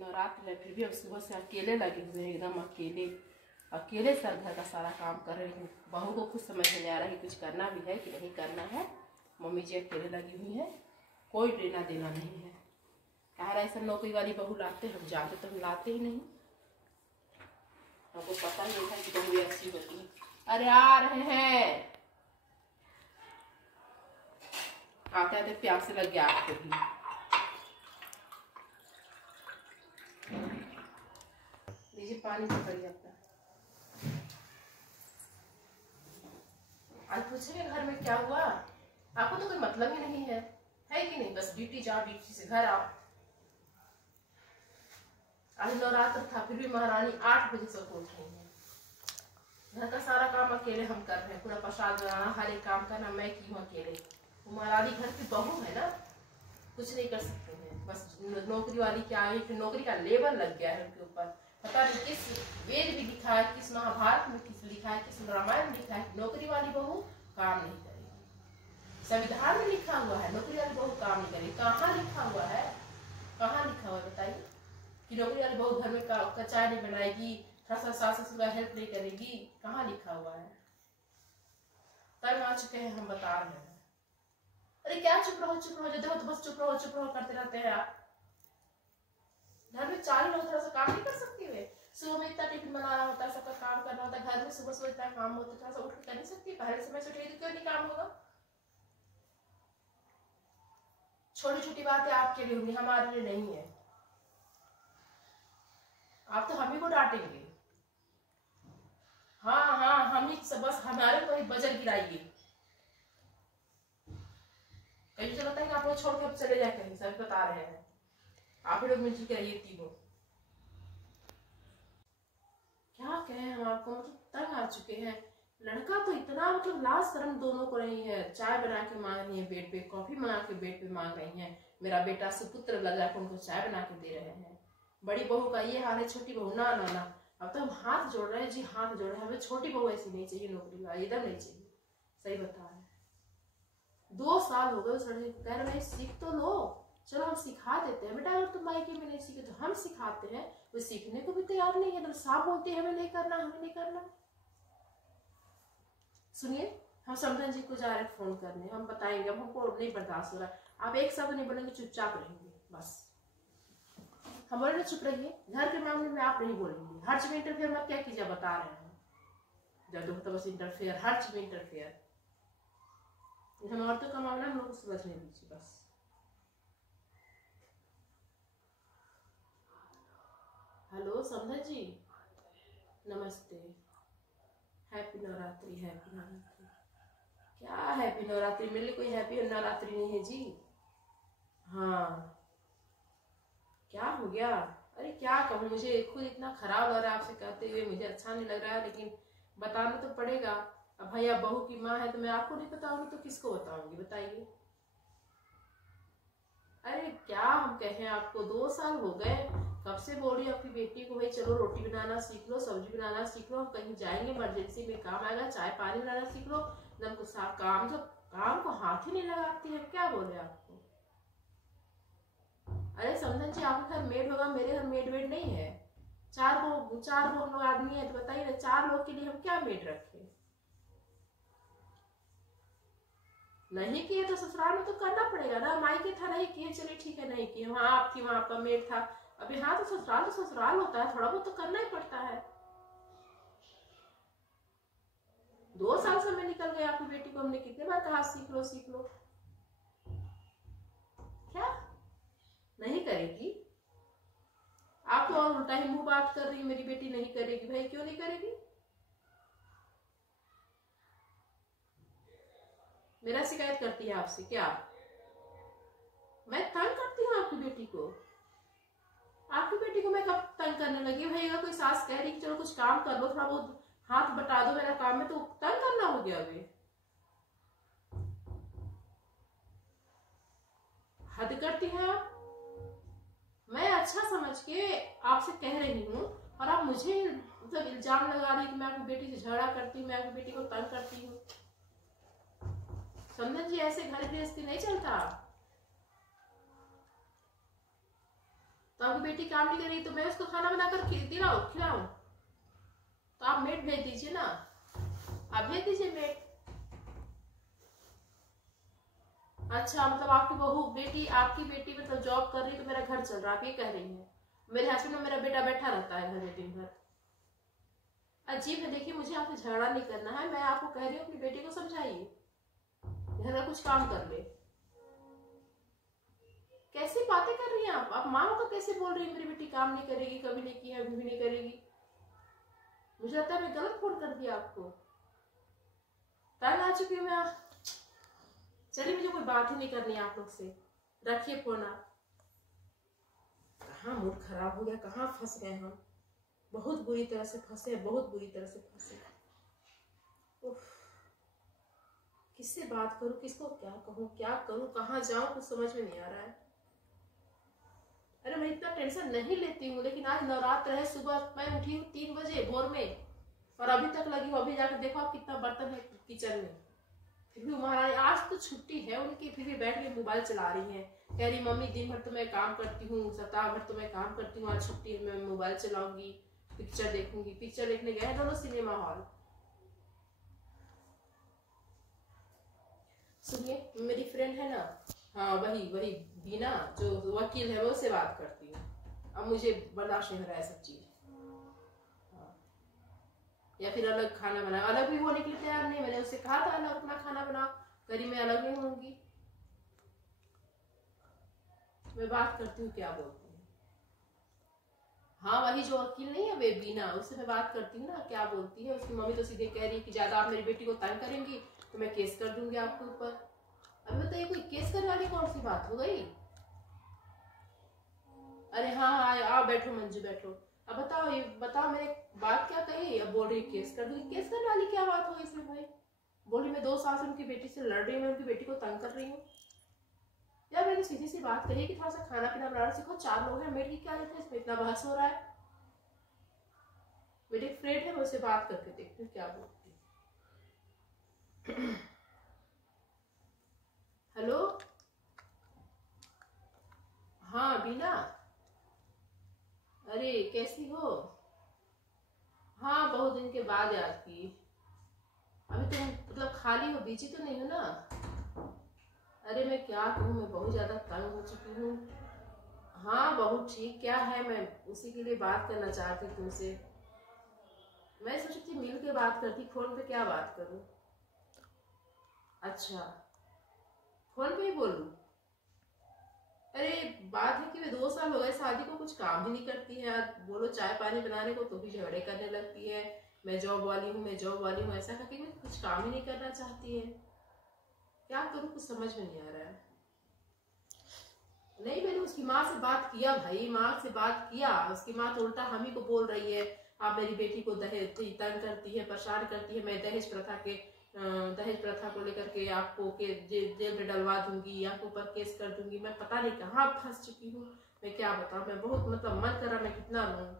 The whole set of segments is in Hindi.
नवरात्र है फिर भी अब सुबह से अकेले लगे हुए हैं, एकदम अकेले अकेले सर घर का सारा काम कर रही हूँ। बहू को कुछ समझ नहीं आ रहा है कि कुछ करना भी है कि नहीं करना है। मम्मी जी अकेले लगी हुई है, कोई लेना देना नहीं है। कह रहा है सब नौकरी वाली बहू लाते, हम जाते तो हम लाते ही नहीं। हमको पता ही नहीं था कि बहू ऐसी होती है। अरे आ रहे हैं, आते आते प्यास से लग गया आपको भी। लीजिए पानी पकड़िए अपना। आज पूछेंगे घर में क्या हुआ, आपको तो कोई मतलब ही नहीं है कि नहीं? बस ड्यूटी जाओ, ड्यूटी से घर आओ। आज नवरात्र था फिर भी महारानी 8 बजे से उठ रही है। घर का सारा काम अकेले हम कर रहे हैं, पूरा प्रसाद बनाना, हर एक काम करना मैं की हूँ अकेले। वो महारानी घर की बहू है ना, कुछ नहीं कर सकते हैं। बस नौकरी वाली क्या है, फिर नौकरी का लेबल लग गया है उनके ऊपर। पता नहीं किस वेद में लिखा है, किस महाभारत में किस लिखा है, किस रामायण में लिखा है कि नौकरी वाली बहू काम नहीं करेगी। संविधान में लिखा हुआ है नौकरी वाली बहू काम नहीं करेगी। कहाँ लिखा हुआ है, कहाँ लिखा हुआ है बताइए कि नौकरी वाली बहू घर में चाय नहीं बनाएगी, थोड़ा सा सास ससुर का हेल्प नहीं करेगी? कहाँ लिखा हुआ है? तब आ चुके हैं हम बता रहे हैं। अरे क्या चुप रहो जो देखो तो बस चुप रहो करते रहते हैं आप। घर में 4 लोग थोड़ा सा काम नहीं कर सकती वे? सुबह में इतना टिफिन बनाना होता है, सबका काम करना होता है, घर में सुबह इतना काम होता है, थोड़ा सा उठ कर नहीं सकती? पहले समय से उठेगी तो क्यों नहीं काम होगा? छोटी छोटी बातें आपके लिए होंगी, हमारे लिए नहीं है। आप तो हम ही को डांटेंगे। हाँ हम ही बस हमारे को ही बजर गिराइए। कहीं तो बताइए आप लोग छोड़ के चले जाए कहीं, सब बता रहे हैं। आप लोग मिलजुल के रहिए तीनों। क्या कहें हम आपको, मतलब तंग आ चुके हैं। लड़का तो इतना मतलब लाज शर्म दोनों को नहीं है। चाय बना के मांग रही है बेड पे, कॉफी मंगा के बेड पे मांग रही है। मेरा बेटा सुपुत्र लग रहा है उनको चाय बना के दे रहे हैं। बड़ी बहू का ये हाल है, छोटी बहू ना ना ना। अब तो हम हाथ जोड़ रहे हैं जी, हाथ जोड़ रहे हैं। हमें छोटी बहू ऐसी नहीं चाहिए, नौकरी वाली एकदम नहीं चाहिए। सही बता रहे हैं। 2 साल हो गए उस लड़के को, कह रहे सीख तो लो, चलो हम सिखा देते हैं बेटा। अगर तुम मायके में नहीं सीखे तो हम सिखाते हैं। वो सीखने को भी तैयार नहीं है, तो साफ बोलते हैं हमें नहीं करना, हमें नहीं करना। सुनिए, हम समधन जी को जा रहे फोन करने, हम बताएंगे, अब हमको नहीं बर्दाश्त हो रहा। आप एक शब्द नहीं बोलेंगे, चुपचाप रहेंगे बस। हम बोले चुप रहिए, घर के मामले में आप नहीं बोलेंगे। हर चीज में इंटरफेयर मत क्या कीजिए, बता रहे हैं। जब देखो तो बस इंटरफेयर, हर चीज में इंटरफेयर। हम औरतों का मामला हम लोग को समझने दीजिए बस। हेलो समधन जी, नमस्ते। Happy Navratri, happy Navratri. क्या हैप्पी नवरात्रि? मेरे लिए कोई हैप्पी नवरात्रि नहीं है जी। हाँ क्या हो गया? अरे क्या कहूँ, मुझे खुद इतना खराब लग रहा है आपसे कहते हुए, मुझे अच्छा नहीं लग रहा है, लेकिन बताना तो पड़ेगा। अब भैया बहू की माँ है तो मैं आपको नहीं बताऊंगी तो किसको बताऊंगी बताइए? अरे क्या हम कहें आपको, 2 साल हो गए, कब से बोल रही आपकी बेटी को भाई चलो रोटी बनाना सीख लो, सब्जी बनाना सीख लो, हम कहीं जाएंगे इमरजेंसी में काम आएगा, चाय पानी बनाना सीख लो। जब कुछ काम को हाथ ही नहीं लगाती है, क्या बोले आपको? अरे समधन जी, आपके घर मेड होगा, मेरे घर मेड वेड नहीं है। 4 लोग आदमी है तो बताइए ना, 4 लोग के लिए हम क्या मेड रखें? नहीं किए तो ससुराल में तो करना पड़ेगा ना। मायके था नहीं किए, चलिए ठीक है नहीं किए, वहां आप थी, वहां आपका मेड था। अब यहाँ तो ससुराल होता है, थोड़ा बहुत तो करना ही पड़ता है। 2 साल समय निकल गए, आपकी बेटी को हमने कितने बार कहा सीख लो सीख लो। क्या नहीं करेगी? आप तो और उल्टा ही मुंह बात कर रही, मेरी बेटी नहीं करेगी। भाई क्यों नहीं करेगी? मेरा शिकायत करती है आपसे क्या? मैं तंग करती हूँ आपकी बेटी को? आपकी बेटी को मैं कब तंग करने लगी? भाई अगर कोई सास कह रही कि चलो कुछ काम कर लो, थोड़ा बहुत हाथ बटा दो मेरा काम में, तो तंग करना हो गया? अभी हद करती हैं आप। मैं अच्छा समझ के आपसे कह रही हूँ और आप मुझे मतलब इल्जाम लगा रही कि मैं आपकी बेटी से झगड़ा करती हूँ, मैं आपकी बेटी को तंग करती हूँ। समझन जी, ऐसे घर गृहस्थी नहीं चलता। तो आपकी बेटी काम नहीं करेगी तो मैं उसको खाना बनाकर खिलाऊं। तो आप मेड भेज दीजिए ना, आप भेज दीजिए मेड। अच्छा, मतलब आपकी बहू बेटी आपकी बेटी मतलब जॉब कर रही तो मेरा घर चल रहा, आप ये कह रही हैं। मेरे हस्बैंड और मेरा बेटा बैठा रहता है घर में दिन भर। अजीब है। देखिए, मुझे आपसे झगड़ा नहीं करना है, मैं आपको कह रही हूँ अपनी बेटी को समझाइए, घर का कुछ काम कर ले। कैसी बातें कर रही हैं आप माँ को कैसे बोल रही है मेरी बेटी काम नहीं करेगी, कभी नहीं किया अभी भी नहीं करेगी। मुझे लगता है मैं गलत फोन कर दिया आपको, टाइम आ चुकी हूँ मैं। चलिए, मुझे कोई बात ही नहीं करनी है आप लोग से, रखिए फोन आप। कहाँ मूड खराब हो गया, कहाँ फंस गए हम, बहुत बुरी तरह से फंसे, बहुत बुरी तरह से फंसे। किससे बात करूं, किसको क्या कहूं, क्या करूं, कहाँ जाऊं, कुछ समझ में नहीं आ रहा है। अरे मैं इतना टेंशन नहीं लेती हूँ, लेकिन आज नवरात्र है, सुबह मैं उठी हूँ 3 बजे भोर में और अभी तक लगी हूँ। अभी जाकर देखो आप कितना बर्तन है किचन में। फिर भी महारानी आज तो छुट्टी है उनकी, फिर भी बैठ के मोबाइल चला रही है। कह रही मम्मी दिन भर तो मैं काम करती हूँ, सप्ताह भर तो मैं काम करती हूँ, आज छुट्टी है मैं मोबाइल चलाऊंगी, पिक्चर देखूंगी। पिक्चर देखने गए दोनों सिनेमा हॉल। सुनिए, मेरी फ्रेंड है ना, हाँ वही बीना जो वकील है, वो से बात करती हूँ। अब मुझे बर्दाश्त नहीं हो रहा है सब चीज। हाँ। या फिर अलग खाना बना, अलग भी होने के लिए तैयार नहीं। मैंने उससे कहा था अलग अपना खाना बनाओ, करी मैं अलग नहीं होंगी। मैं बात करती हूँ, क्या बोलती हूँ। हाँ वही जो वकील नहीं है वे बीना, उससे मैं बात करती हूँ ना, क्या बोलती है। उसकी मम्मी तो सीधे कह रही है कि ज्यादा आप मेरी बेटी को तंग करेंगी तो मैं केस कर दूंगी आपके ऊपर। अभी बताइए, कोई केस करने वाली कौन सी बात हो गई। अरे हाँ, आओ बैठो मंजू बैठो। अब बताओ, ये बताओ मैंने बात क्या कही। अब बोल रही केस कर दूंगी। केस करने वाली क्या बात हो गई इसमें भाई। बोल रही मैं 2 साल से उनकी बेटी से लड़ रही हूँ, मैं उनकी बेटी को तंग कर रही हूँ। यार मैंने सीधी सी बात कही कि थोड़ा सा खाना पीना बनाना सीखो, 4 लोग हैं, मेड की क्या है इसमें इतना बहस हो रहा है। मेरी एक फ्रेंड है, मैं उससे बात करके देखती हूँ क्या बोलती है। हेलो, हाँ बीना, अरे कैसी हो। हाँ बहुत दिन के बाद याद की। अभी तुम मतलब खाली हो, बिजी तो नहीं हो ना। अरे मैं क्या कहूँ, मैं बहुत ज्यादा तंग हो चुकी हूँ। हाँ बहुत ठीक, क्या है, मैं उसी के लिए बात करना चाहती तुमसे। मैं सोची थी मिल के बात करती, फोन पे क्या बात करूँ। अच्छा, फोन पे ही बोलूं। अरे बात है कि वे 2 साल हो गए शादी को, कुछ काम ही नहीं करती है। बोलो चाय पानी बनाने को तो भी झगड़े करने लगती है। मैं जॉब वाली हूँ, मैं जॉब वाली हूँ, ऐसा करके कुछ काम ही नहीं करना चाहती है। क्या करूँ, कुछ समझ में नहीं आ रहा है। नहीं, मैंने उसकी माँ से बात किया भाई, माँ से बात किया। उसकी माँ तो उल्टा हम ही को बोल रही है, आप मेरी बेटी को दहेज तंग करती है, परेशान करती है। मैं दहेज प्रथा को लेकर के आपको के जेल में डलवा दूंगी, आपको ऊपर केस कर दूंगी। मैं पता नहीं कहाँ फंस चुकी हूँ। मैं क्या बताऊँ, मैं बहुत मतलब मन कर रहा, मैं कितना रोऊं,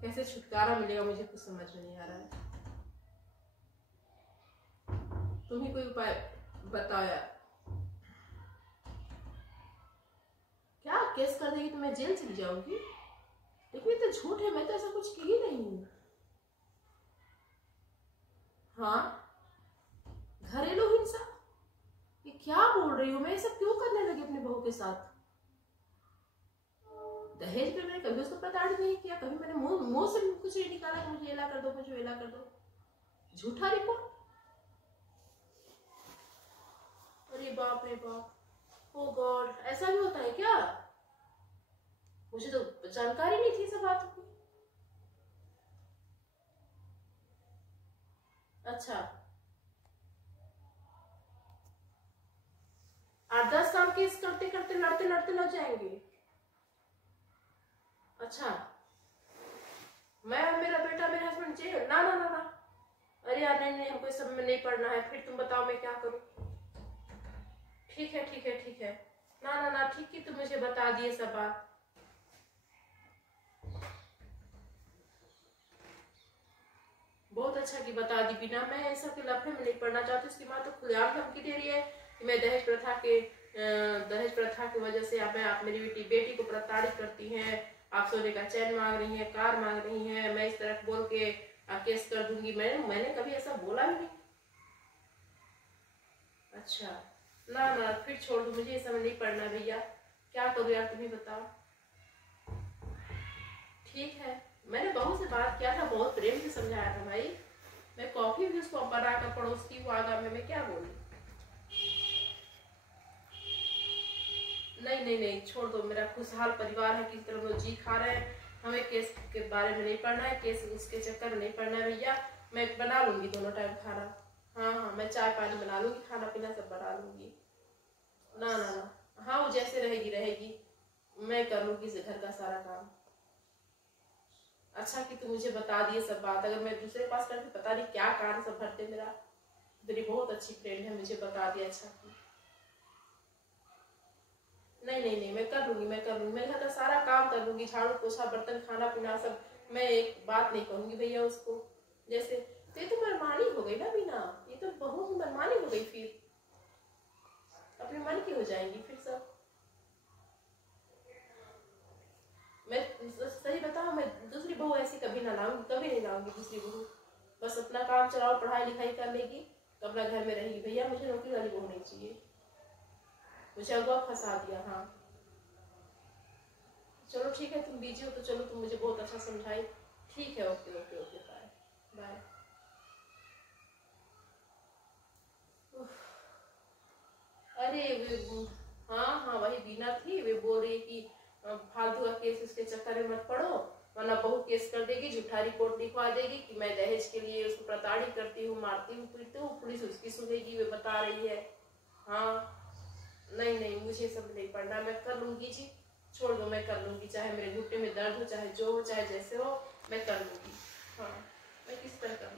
कैसे छुटकारा मिलेगा मुझे कुछ समझ में नहीं आ रहा है। तुम ही कोई उपाय बताओ यार। क्या केस कर देगी तो मैं जेल चली जाऊंगी। लेकिन ये तो झूठ है, मैं तो ऐसा कुछ की ही नहीं हूँ। हाँ, घरेलू हिंसा, ये क्या बोल रही हूँ मैं, ये सब क्यों करने लगी अपनी बहू के साथ। दहेज पे मैंने कभी उसको प्रताड़ित नहीं किया, कभी मैंने मुंह से कुछ नहीं निकाला कि मुझे एला कर दो, मुझे एला कर दो। झूठा रिपोर्ट, अरे बाप रे बाप, ओ गॉड, ऐसा भी होता है क्या। मुझे तो जानकारी नहीं थी सब बात की। अच्छा, 8-10 साल केस करते करते लड़ते लड़ते लड़ जाएंगे। अच्छा, मैं और मेरा बेटा, मेरे हस्बैंड जेल, ना ना ना ना। अरे यार नहीं नहीं, हमको इस सब में नहीं पढ़ना है। फिर तुम बताओ मैं क्या करूं। ठीक है ठीक है ठीक है, ना ना ना, ठीक है तुम मुझे बता दिए सब बात। बहुत अच्छा कि बता दी बिना, मैं ऐसा के लफड़े में नहीं पढ़ना चाहती। उसकी माँ तो खुलेआम धमकी दे रही है कि मैं दहेज प्रथा के दहेज प्रथा की वजह से आप मेरी बेटी को प्रताड़ित करती हैं, आप सोने का चैन मांग रही हैं, कार मांग रही हैं, मैं इस तरह बोल के केस कर दूंगी। मैंने कभी ऐसा बोला भी नहीं। अच्छा, ना ना फिर छोड़ दो, मुझे ये समझ नहीं पड़ना भैया, क्या करूँ यार तुम ही बताओ। ठीक है, मैंने बहू से बात किया था, बहुत प्रेम से समझाया था भाई, मैं कॉफी भी उसको बनाकर पड़ोस की वो आगा में मैं क्या बोलूं। नहीं नहीं नहीं, छोड़ दो, मेरा खुशहाल परिवार है, किस तरह वो जी खा रहे हैं, हमें केस के बारे में नहीं पढ़ना है, केस उसके चक्कर में नहीं पढ़ना है भैया। मैं बना लूंगी दोनों टाइम खाना। हाँ हाँ, मैं चाय पानी बना लूंगी, खाना पीना सब बना लूंगी। ना ना ना, हाँ वो जैसे रहेगी रहेगी, मैं कर लूंगी इस घर का सारा काम। अच्छा कि तू मुझे बता दिए सब बात, अगर मैं दूसरे के पास करके पता नहीं क्या कारण सब भरते। मेरी बहुत अच्छी फ्रेंड है, मुझे बता दिया। अच्छा की नहीं नहीं नहीं, मैं कर लूंगी, मैं कर लूंगी, मैं घर का सारा काम कर लूंगी, झाड़ू पोछा बर्तन खाना पीना सब। मैं एक बात नहीं कहूंगी भैया उसको, जैसे तो ये तो मनमानी हो गई ना बीना, ये तो बहुत मनमानी हो गई, फिर अपने मन की हो जाएंगी फिर सब। मैं सही बताऊं, मैं दूसरी बहू ऐसी कभी ना लाऊंगी, कभी नहीं लाऊंगी दूसरी बहू। बस अपना काम चलाओ, पढ़ाई लिखाई कर लेगी, अपना घर में रहेगी। भैया मुझे नौकरी वाली बहू नहीं चाहिए, मुझे अगवा फंसा दिया। हाँ चलो ठीक है, तुम बिजी हो तो चलो, तुम मुझे बहुत अच्छा समझाई। ठीक है, okay okay okay, bye bye. अरे हाँ हाँ, वही बीना थी, वे बोल रही कि फालतू का केस उसके चक्कर में मत पड़ो, वरना बहू केस कर देगी, झूठा रिपोर्ट लिखवा देगी कि मैं दहेज के लिए उसको प्रताड़ित करती हूँ, मारती हूँ, पीटती हूँ, पुलिस उसकी सुनेगी, वे बता रही है। हाँ नहीं नहीं, मुझे सब नहीं पढ़ना, मैं कर लूंगी जी, छोड़ दो, मैं कर लूंगी, चाहे मेरे घुटने में दर्द हो, चाहे जो हो, चाहे जैसे हो, मैं कर लूंगी। हाँ मैं किस तरह कर